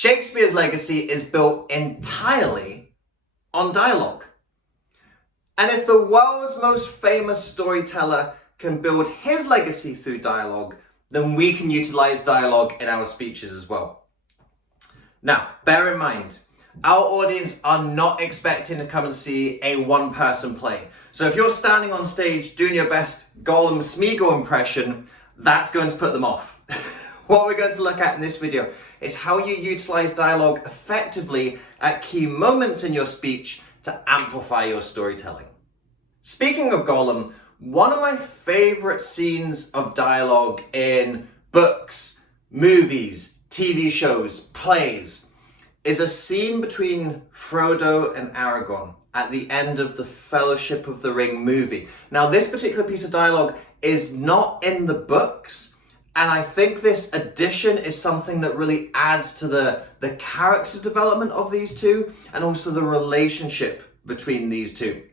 Shakespeare's legacy is built entirely on dialogue. And if the world's most famous storyteller can build his legacy through dialogue, then we can utilize dialogue in our speeches as well. Now, bear in mind, our audience are not expecting to come and see a one-person play. So if you're standing on stage doing your best Gollum Smeagol impression, that's going to put them off. What we're going to look at in this video is how you utilize dialogue effectively at key moments in your speech to amplify your storytelling. Speaking of Gollum, one of my favorite scenes of dialogue in books, movies, TV shows, plays, is a scene between Frodo and Aragorn at the end of the Fellowship of the Ring movie. Now, this particular piece of dialogue is not in the books, and I think this addition is something that really adds to the character development of these two, and also the relationship between these two.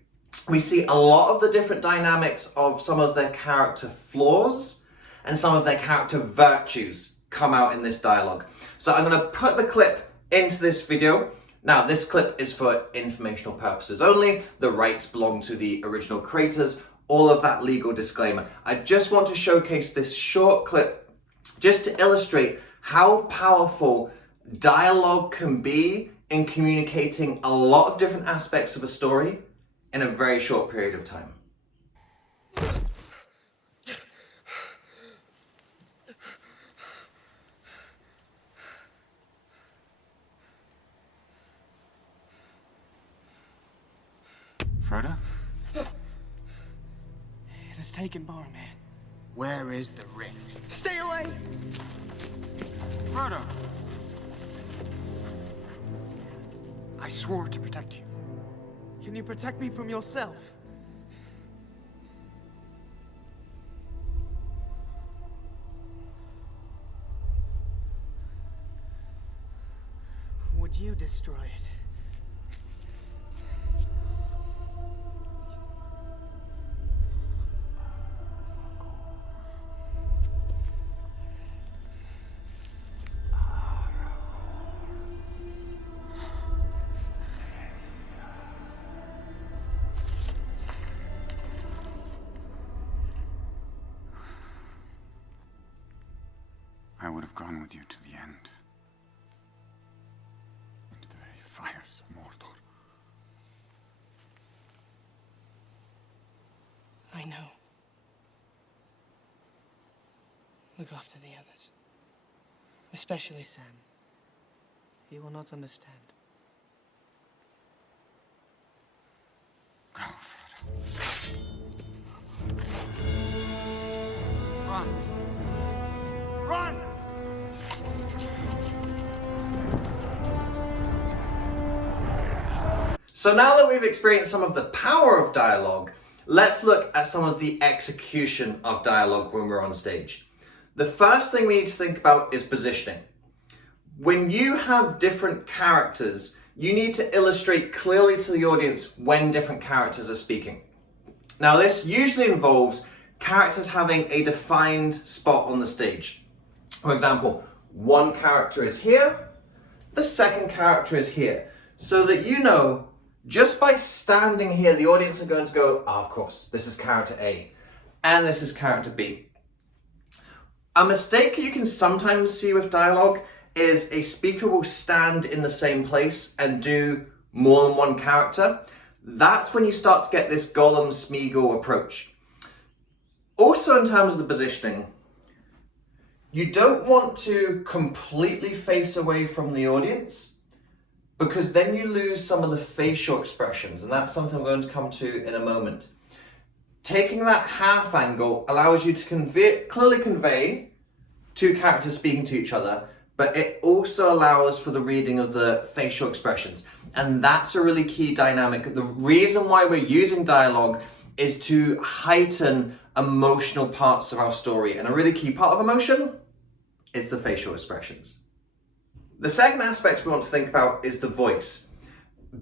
We see a lot of the different dynamics of some of their character flaws and some of their character virtues come out in this dialogue. So I'm going to put the clip into this video. Now, this clip is for informational purposes only. The rights belong to the original creators. All of that legal disclaimer. I just want to showcase this short clip just to illustrate how powerful dialogue can be in communicating a lot of different aspects of a story in a very short period of time. Frodo? It has taken Boromir. Where is the ring? Stay away! Frodo! I swore to protect you. Can you protect me from yourself? Would you destroy it? I would have gone with you to the end. Into the very fires of Mordor. I know. Look after the others. Especially Sam. He will not understand. Go, Frodo. Run! Run! So now that we've experienced some of the power of dialogue, let's look at some of the execution of dialogue when we're on stage. The first thing we need to think about is positioning. When you have different characters, you need to illustrate clearly to the audience when different characters are speaking. Now, this usually involves characters having a defined spot on the stage. For example, one character is here, the second character is here, so that you know just by standing here, the audience are going to go, oh, of course, this is character A, and this is character B. A mistake you can sometimes see with dialogue is a speaker will stand in the same place and do more than one character. That's when you start to get this Gollum Smeagol approach. Also, in terms of the positioning, you don't want to completely face away from the audience, because then you lose some of the facial expressions, and that's something we're going to come to in a moment. Taking that half angle allows you to clearly convey two characters speaking to each other, but it also allows for the reading of the facial expressions. And that's a really key dynamic. The reason why we're using dialogue is to heighten emotional parts of our story. And a really key part of emotion is the facial expressions. The second aspect we want to think about is the voice.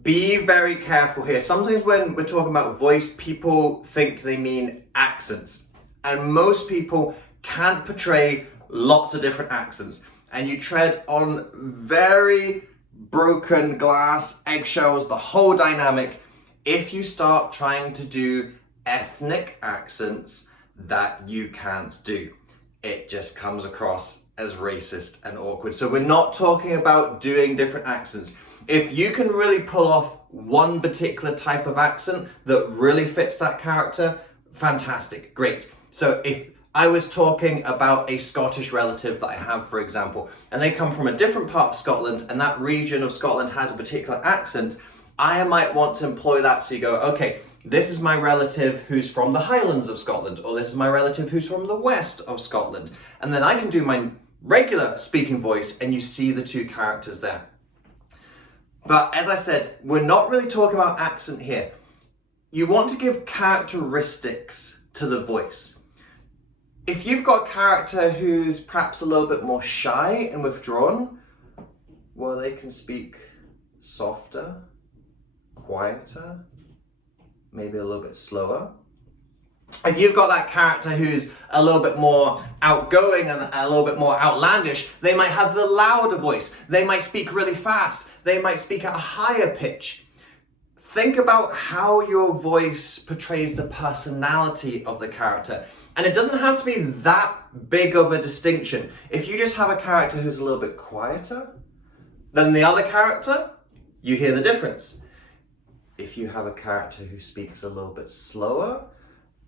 Be very careful here. Sometimes when we're talking about voice, people think they mean accents. And most people can't portray lots of different accents. and you tread on very broken glass, eggshells, the whole dynamic, if you start trying to do ethnic accents that you can't do. It just comes across as racist and awkward. So we're not talking about doing different accents. If you can really pull off one particular type of accent that really fits that character, fantastic, great. So if I was talking about a Scottish relative that I have, for example, and they come from a different part of Scotland, and that region of Scotland has a particular accent, I might want to employ that. So you go, okay, this is my relative who's from the Highlands of Scotland, or this is my relative who's from the west of Scotland. And then I can do my regular speaking voice, and you see the two characters there. But as I said, we're not really talking about accent here. You want to give characteristics to the voice. If you've got a character who's perhaps a little bit more shy and withdrawn, well, they can speak softer, quieter, maybe a little bit slower. If you've got that character who's a little bit more outgoing and a little bit more outlandish, they might have the louder voice. They might speak really fast. They might speak at a higher pitch. Think about how your voice portrays the personality of the character. And it doesn't have to be that big of a distinction. If you just have a character who's a little bit quieter than the other character, you hear the difference. If you have a character who speaks a little bit slower,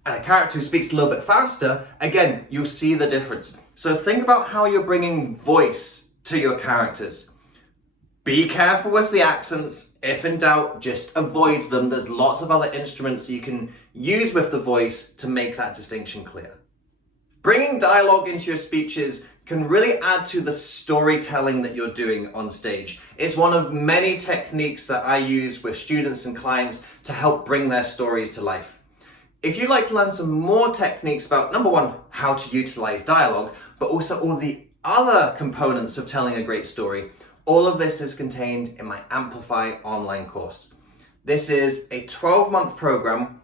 and a character who speaks a little bit faster, again, you'll see the difference. So think about how you're bringing voice to your characters. Be careful with the accents. If in doubt, just avoid them. There's lots of other instruments you can use with the voice to make that distinction clear. Bringing dialogue into your speeches can really add to the storytelling that you're doing on stage. It's one of many techniques that I use with students and clients to help bring their stories to life. If you'd like to learn some more techniques about, number one, how to utilize dialogue, but also all the other components of telling a great story, all of this is contained in my Amplify online course. This is a 12-month program.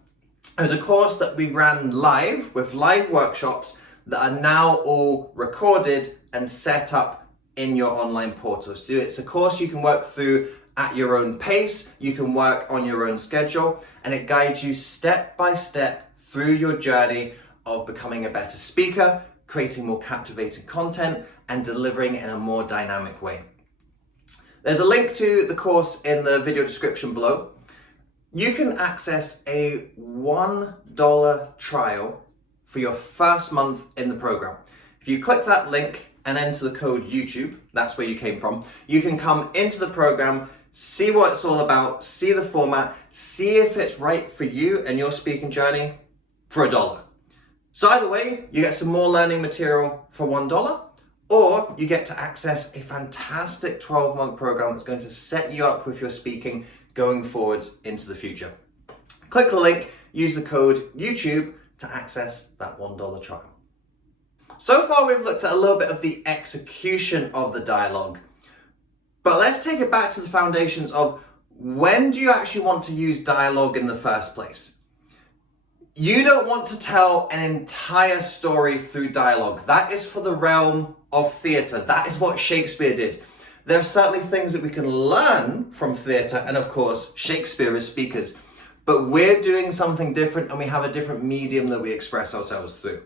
It was a course that we ran live with live workshops that are now all recorded and set up in your online portal. So it's a course you can work through at your own pace, you can work on your own schedule, and it guides you step by step through your journey of becoming a better speaker, creating more captivating content, and delivering in a more dynamic way. There's a link to the course in the video description below. You can access a $1 trial for your first month in the program. If you click that link and enter the code YouTube, that's where you came from, you can come into the program, see what it's all about, see the format, see if it's right for you and your speaking journey for $1. So either way, you get some more learning material for $1, or you get to access a fantastic 12-month program that's going to set you up with your speaking going forwards into the future. Click the link, use the code YouTube to access that $1 trial. So far we've looked at a little bit of the execution of the dialogue, but let's take it back to the foundations of when do you actually want to use dialogue in the first place? You don't want to tell an entire story through dialogue. That is for the realm of theatre. That is what Shakespeare did. There are certainly things that we can learn from theatre, and of course Shakespeare is speakers, but we're doing something different and we have a different medium that we express ourselves through.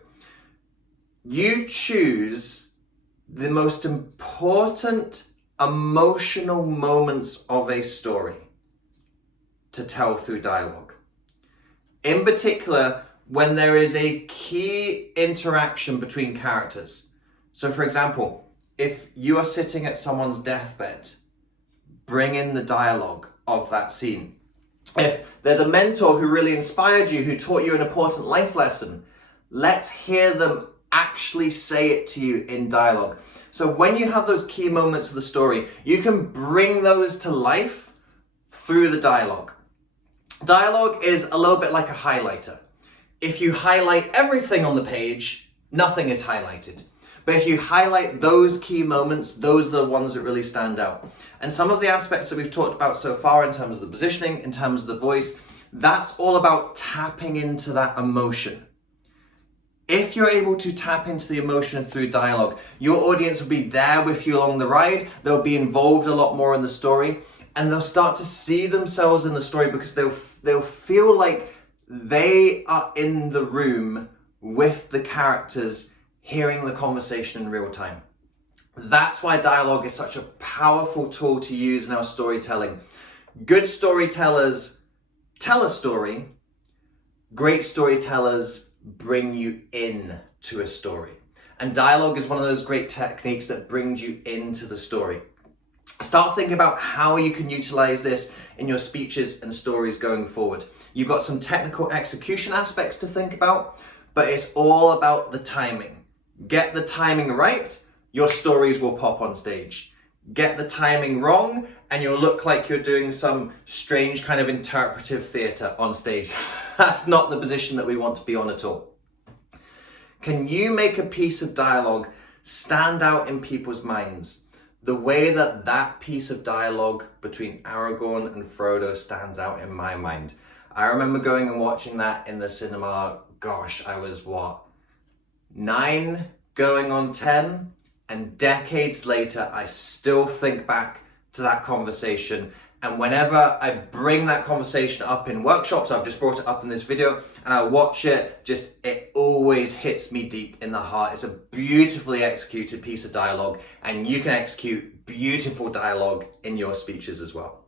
You choose the most important emotional moments of a story to tell through dialogue. In particular, when there is a key interaction between characters. So for example, if you are sitting at someone's deathbed, bring in the dialogue of that scene. If there's a mentor who really inspired you, who taught you an important life lesson, let's hear them actually say it to you in dialogue. So when you have those key moments of the story, you can bring those to life through the dialogue. Dialogue is a little bit like a highlighter. If you highlight everything on the page, nothing is highlighted. But if you highlight those key moments, those are the ones that really stand out. And some of the aspects that we've talked about so far in terms of the positioning, in terms of the voice, that's all about tapping into that emotion. If you're able to tap into the emotion through dialogue, your audience will be there with you along the ride. They'll be involved a lot more in the story, and they'll start to see themselves in the story because they'll feel like they are in the room with the characters, hearing the conversation in real time. That's why dialogue is such a powerful tool to use in our storytelling. Good storytellers tell a story. Great storytellers bring you in to a story. And dialogue is one of those great techniques that brings you into the story. Start thinking about how you can utilize this in your speeches and stories going forward. You've got some technical execution aspects to think about, but it's all about the timing. Get the timing right, your stories will pop on stage. Get the timing wrong, and you'll look like you're doing some strange kind of interpretive theatre on stage. That's not the position that we want to be on at all. Can you make a piece of dialogue stand out in people's minds the way that that piece of dialogue between Aragorn and Frodo stands out in my mind? I remember going and watching that in the cinema. Gosh, I was 9 going on 10, and decades later I still think back to that conversation, and whenever I bring that conversation up in workshops, I've just brought it up in this video, and I watch it, it always hits me deep in the heart. It's a beautifully executed piece of dialogue, and you can execute beautiful dialogue in your speeches as well.